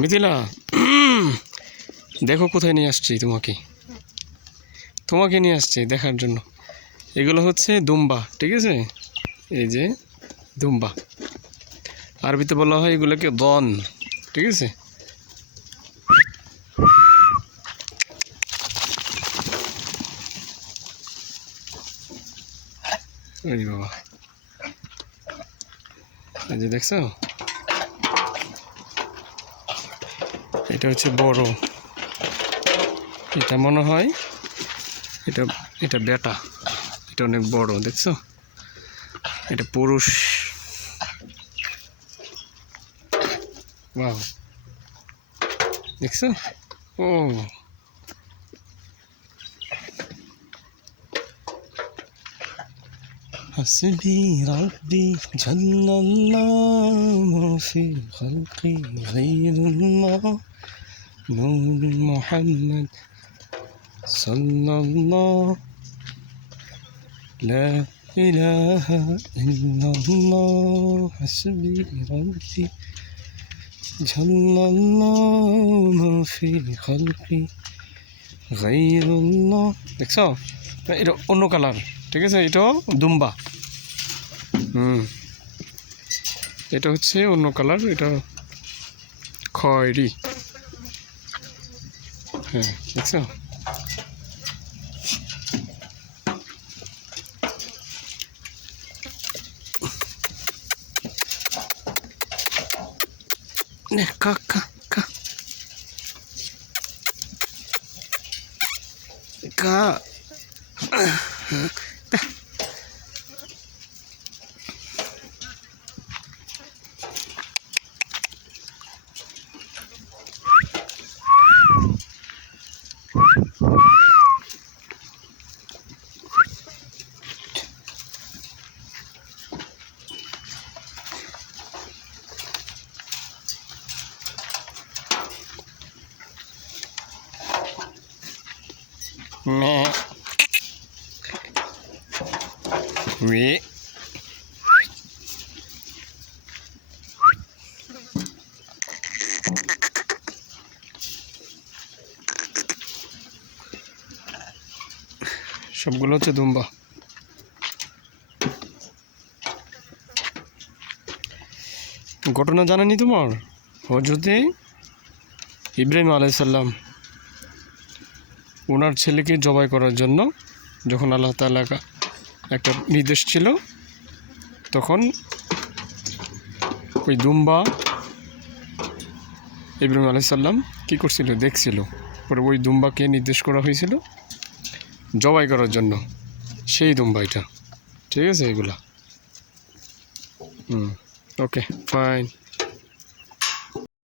মিথিলা দেখো কোথায় নিয়ে আসছি তোমাকে নিয়ে আসছি দেখার জন্য। এগুলো হচ্ছে দুম্বা, ঠিক আছে? এই যে দুম্বা, আরবিতে বলা হয় এগুলোকে দন, ঠিক আছে? এই বাবা, এই যে দেখছো, এটা হচ্ছে বড়, এটা মনে হয় এটা এটা বেটা, এটা অনেক বড়, দেখছো? এটা পুরুষ। ওয়াও, দেখছো? ও حسبي ربي جل الله ما في خلقي غير الله نور محمد صلى الله لا إله إلا الله حسبي ربي جل الله ما في خلقي غير الله। দেখছো, এটা অন্য কালার, ঠিক আছে? এটাও দুম্বা। এটা হচ্ছে অন্য কালার, এটা খয়েরি। হ্যাঁ, দেখছো? কা কা কা কা mẹ mẹ সবগুলো হচ্ছে দুম্বা। ঘটনা জানেনি তোমার? হযরতে ইব্রাহিম আলাইহিস সালাম ওনার ছেলেকে জবাই করার জন্য যখন আল্লাহ তাআলা একটা নির্দেশ ছিল, তখন ওই দুম্বা ইব্রাহিম আলাইহিস সালাম কী করছিল, দেখছিল। পরে ওই দুম্বাকে নির্দেশ করা হয়েছিল জবাই করার জন্য, সেই দুম্বা এটা, ঠিক আছে? এগুলা ওকে ফাইন।